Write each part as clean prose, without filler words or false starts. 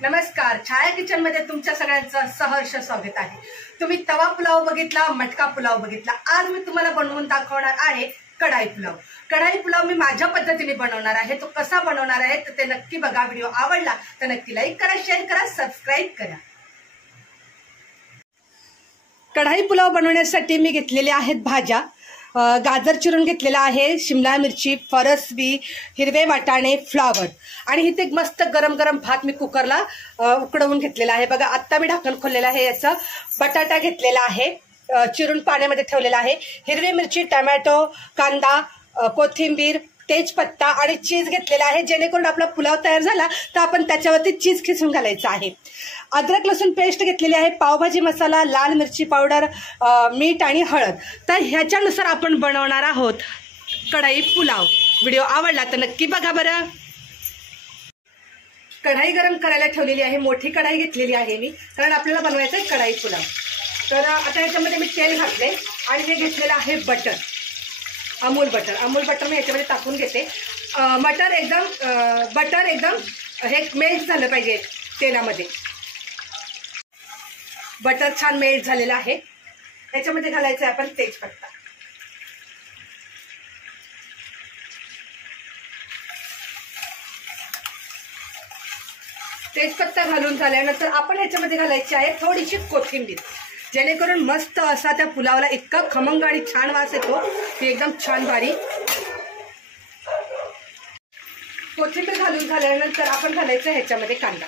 नमस्कार, छाया किचन मध्ये तुमच्या सगळ्यांचं सहर्ष स्वागत आहे। तुम्ही तवा पुलाव बघितला, मटका पुलाव बघितला। आज मी तुम्हाला बनवून दाखवणार आहे कढाई पुलाव। कढाई पुलाव मी माझ्या पद्धतीने बनवणार आहे। तो कसा बनवणार आहे तर ते नक्की बघा। व्हिडिओ आवडला तर नक्की लाईक करा, शेअर करा, सबस्क्राइब करा। कढाई पुलाव बनवण्यासाठी मी घेतलेले आहेत भाज्या। गाजर चिरून घेतलेला आहे, शिमला मिरची, फरसबी, हिरवे वाटाणे, फ्लावर आणि इथे मस्त गरम गरम भात मी कुकरला उकडवून घेतलेला आहे। बघा आता मी ढक्कन खोललेलं आहे। याचं बटाटा घेतलेला आहे, चिरून पाण्यामध्ये ठेवलेला आहे। हिरवी मिरची, टोमॅटो, कांदा, कोथिंबीर, तेजपत्ता आणि चीज घेतलेला आहे, जेणेकरून आपला पुलाव तयार झाला तर आपण त्याच्यावरती चीज खिसून घालायचं आहे। अद्रक लसूण पेस्ट घेतलेली आहे, पावभाजी मसाला, लाल मिरची पावडर, मीठ आणि हळद। तर ह्याच्यानुसार आपण बनवणार आहोत कढाई पुलाव। व्हिडिओ आवडला तर नक्की बघा बरं। कढाई गरम करायला ठेवलेली आहे, मोठी कढाई घेतलेली आहे मी, कारण आपल्याला बनवायचं आहे कढाई पुलाव। तर आता ह्याच्यामध्ये मी तेल घातले आणि हे घेतलेलं आहे बटर, अमूल बटर मी ह्याच्यामध्ये टाकून घेते। बटर एकदम हे मेल्ट झालं पाहिजे तेलामध्ये। बटर छान मेल्ट झालेलं आहे। ह्याच्यामध्ये घालायचं आहे आपण तेजपत्ता। तेजपत्ता घालून झाल्यानंतर आपण ह्याच्यामध्ये घालायची आहे थोडीशी कोथिंबीर, जेणेकरून मस्त असा त्या पुलावला इतका खमंग आणि छान वास येतो की एकदम छान भारी। कोथिंबीर घालून झाल्यानंतर आपण घालायचं ह्याच्यामध्ये कांदा।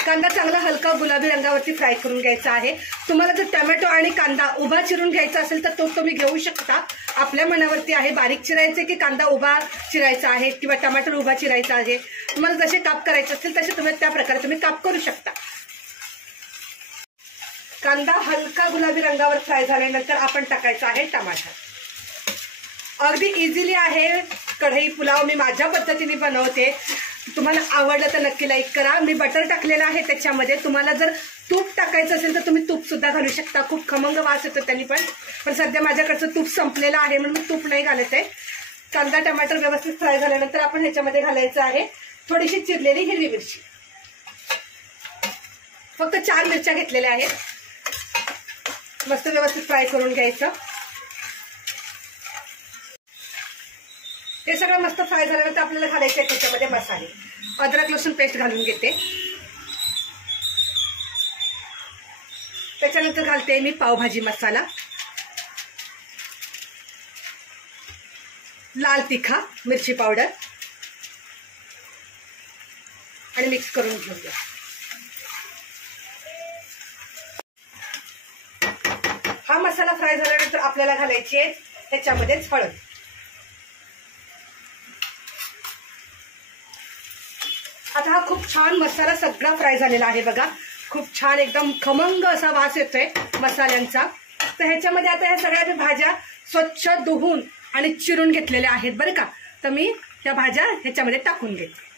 कांदा चांगला हलका गुलाबी रंगावरती फ्राय करून घ्यायचा आहे। तुम्हाला जर टोमॅटो आणि कांदा उभा चिरून घ्यायचा असेल तर तो तुम्ही घेऊ शकता, आपल्या मनावरती आहे। बारीक चिरायचे की कांदा उभा चिरायचा आहे किंवा टोमॅटो उभा चिरायचा आहे, तुम्हाला जसे काप करायचे असतील तसे तुम्ही त्या प्रकारे तुम्ही काप करू शकता। कांदा हलका गुलाबी रंगावर फ्राय झाल्यानंतर आपण टाकायचा आहे टमाटर। अगदी इझिली आहे कढई पुलाव, मी माझ्या पद्धतीने बनवते। तुम्हाला आवडलं तर नक्की लाईक करा। मी बटर टाकलेलं आहे त्याच्यामध्ये, तुम्हाला जर तूप टाकायचं असेल तर तुम्ही तूप सुद्धा घालू शकता, खूप खमंग वास येतो त्यांनी पण सध्या माझ्याकडचं तूप संपलेलं आहे म्हणून मी तूप नाही घालत आहे। कांदा टमाटर व्यवस्थित फ्राय झाल्यानंतर आपण ह्याच्यामध्ये घालायचं आहे थोडीशी चिरलेली हिरवी मिरची। फक्त 4 मिरच्या घेतलेल्या आहेत। मस्त व्यवस्थित फ्राय करून घ्यायचं। हे सगळं मस्त फ्राय झाल्यानंतर आपल्याला घालायचे आहे त्याच्यामध्ये मसाले। अद्रक लसूण पेस्ट घालून घेते, त्याच्यानंतर घालते मी पावभाजी मसाला, लाल तिखा मिरची पावडर आणि मिक्स करून घेऊया। हा मसाला फ्राय झाल्यानंतर आपल्याला घालायची आहे त्याच्यामध्येच हळद। आता हा खूप छान मसाला सगळा फ्राय झालेला आहे बघा, खूप छान एकदम खमंग असा वास येतोय मसाल्यांचा। तर ह्याच्यामध्ये आता ह्या सगळ्या भाज्या स्वच्छ धुवून आणि चिरून घेतलेल्या आहेत बरं का। तर मी त्या भाज्या ह्याच्यामध्ये टाकून घेते।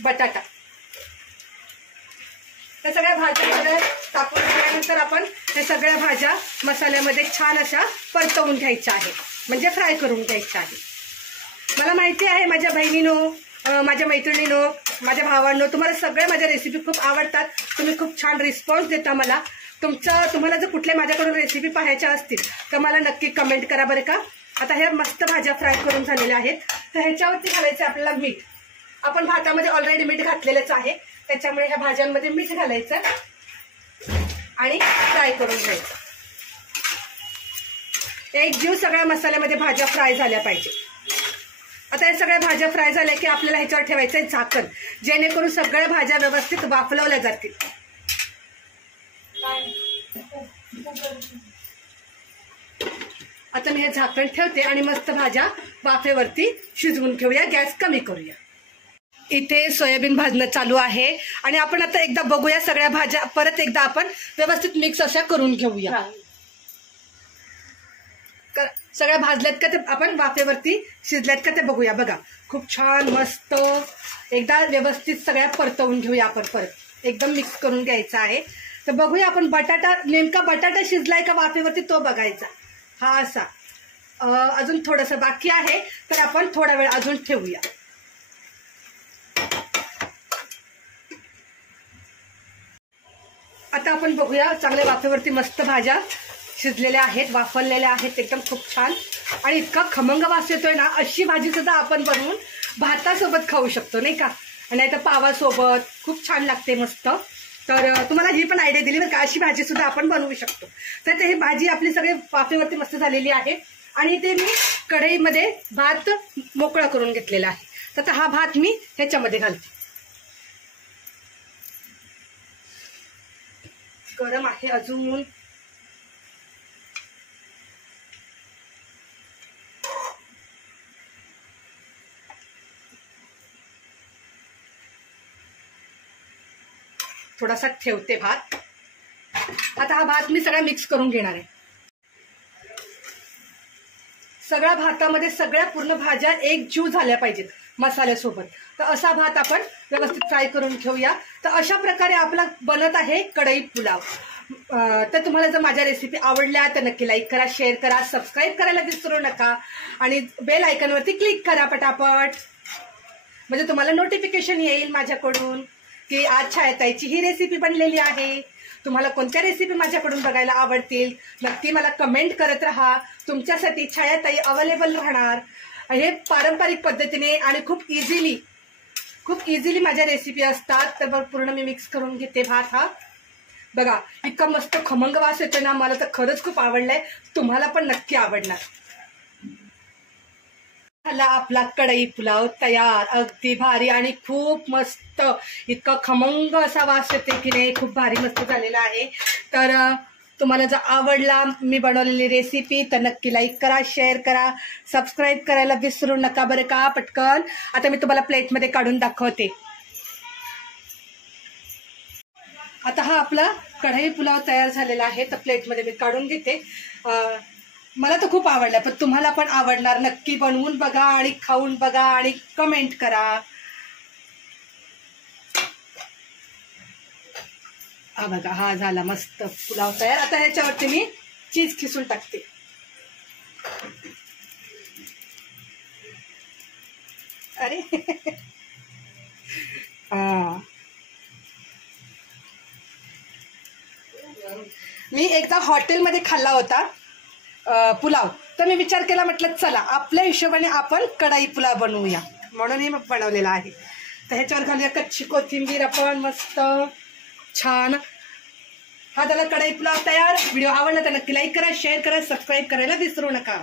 बटाटा त्या सगळ्या भाज्या टाकून झाल्यानंतर आपण हे सगळ्या भाज्या मसाल्यामध्ये छान अशा परतवून घ्यायच्या आहे, म्हणजे फ्राय करून घ्यायच्या आहे। मला माहिती आहे माझ्या बहिणींनो, माझ्या मैत्रिणींनो, माझ्या भावांनो, तुम्हाला सगळ्या माझ्या रेसिपी खूप आवडतात। तुम्ही खूप छान रिस्पॉन्स देता मला। तुम्हाला जर कुठल्या माझ्याकडून रेसिपी पाहायच्या असतील तर मला नक्की कमेंट करा बरं का। आता ह्या मस्त भाज्या फ्राय करून झालेल्या आहेत, तर ह्याच्यावरती घालायचं आपल्याला मीठ। आपण भातामध्ये ऑलरेडी मीठ घातलेलंच आहे, त्याच्यामुळे ह्या भाज्यांमध्ये मीठ घालायचं आणि फ्राय करून घ्यायचं। एक जीव सगळ्या मसाल्यामध्ये भाज्या फ्राय झाल्या पाहिजे। आता या सगळ्या भाज्या फ्राय झाल्या की आपल्याला ह्याच्यावर ठेवायचं आहे झाकण, जेणेकरून सगळ्या भाज्या व्यवस्थित वाफलवल्या जातील। आता मी हे झाकण ठेवते आणि मस्त भाज्या वाफेवरती शिजवून घेऊया, गॅस कमी करूया। इथे सोयाबीन भाजणं चालू आहे आणि आपण आता एकदा बघूया सगळ्या भाज्या परत एकदा आपण व्यवस्थित मिक्स अशा करून घेऊया। सगळ्या भाजल्यात का ते आपण वाफेवरती शिजल्यात का ते बघूया। बघा खूप छान मस्त एकदा व्यवस्थित सगळ्या परतवून घेऊया आपण, परत एकदम मिक्स करून घ्यायचं आहे. तर बघूया आपण बटाटा नेमका बटाटा शिजलाय का वाफेवरती तो बघायचा. हा असा अजून थोडंसं बाकी आहे, तर आपण थोडा वेळ अजून ठेवूया. आता आपण बघूया, चांगल्या वाफेवरती मस्त भाज्या शिजलेल्या आहेत, वाफरलेल्या आहेत एकदम खूप छान. आणि इतका खमंग वास येतोय ना, अशी भाजी सुद्धा आपण बनवून भातासोबत खाऊ शकतो नाही का, आणि नाही तर पावासोबत खूप छान लागते मस्त. तर तुम्हाला ही पण आयडिया दिली बरं का, अशी भाजी सुद्धा आपण बनवू शकतो. तर ही भाजी आपली सगळी वाफेवरती मस्त झालेली आहे. आणि ते मी कढईमध्ये भात मोकळा करून घेतलेला आहे. तर हा भात मी ह्याच्यामध्ये घालते. गरम आहे अजून. थोडासा ठेवते भात. आता हा भात मी सगळा मिक्स करून घेणार आहे. सगळ्या भातामध्ये सगळ्या पूर्ण भाज्या एकजीव झाल्या पाहिजेत मसाल्यासोबत. तर असा भात आपण व्यवस्थित फ्राय करून घेऊया. तर अशा प्रकारे आपला बनत आहे कढई पुलाव. तर तुम्हाला जर माझ्या रेसिपी आवडल्या तर नक्की लाईक करा, शेअर करा, सबस्क्राईब करायला विसरू नका आणि बेल आयकॉनवरती क्लिक करा पटापट, म्हणजे तुम्हाला नोटिफिकेशन येईल माझ्याकडून की आज छायाताईची ही रेसिपी बनलेली आहे. तुम्हाला कोणत्या रेसिपी माझ्याकडून बघायला आवडतील नक्की मला कमेंट करत राहा. तुमच्यासाठी छायाताई अवेलेबल राहणार. हे पारंपरिक पद्धतीने आणि खूप इझिली माझ्या रेसिपी असतात. तर बघ पूर्ण मी मिक्स करून घेते भात. हा बघा इतका मस्त खमंग वास येतो ना, मला तर खरंच खूप आवडलाय. तुम्हाला पण नक्की आवडणार. झाला आपला कढई पुलाव तयार, अगदी भारी आणि खूप मस्त. इतका खमंग असा वास येते की नाही, खूप भारी मस्त झालेला आहे. तर तुम्हाला जर आवडला मी बनवलेली रेसिपी तर नक्की लाईक करा, शेअर करा, सबस्क्राईब करायला विसरू नका बरं का. पटकन आता मी तुम्हाला प्लेटमध्ये काढून दाखवते. आता हा आपला कढई पुलाव तयार झालेला आहे. तर प्लेटमध्ये मी काढून घेते. मला तर खूप आवडला, पण तुम्हाला पण आवडणार. नक्की बनवून बघा आणि खाऊन बघा आणि कमेंट करा. हा बघा हा झाला मस्त पुलाव तयार. आता ह्याच्यावरती मी चीज खिसून टाकते. अरे मी एकदा हॉटेलमध्ये खाल्ला होता पुलाव. तर मी विचार केला, म्हटलं चला आपल्या हिशोबाने आपण कढई पुलाव बनवूया, म्हणून हे बनवलेला आहे. तर ह्याच्यावर घालूया कच्ची कोथिंबीर आपण मस्त छान. हा झाला कढई पुलाव तयार. व्हिडिओ आवडला तर नक्की लाईक करा, शेअर करा, सबस्क्राईब करायला विसरू नका.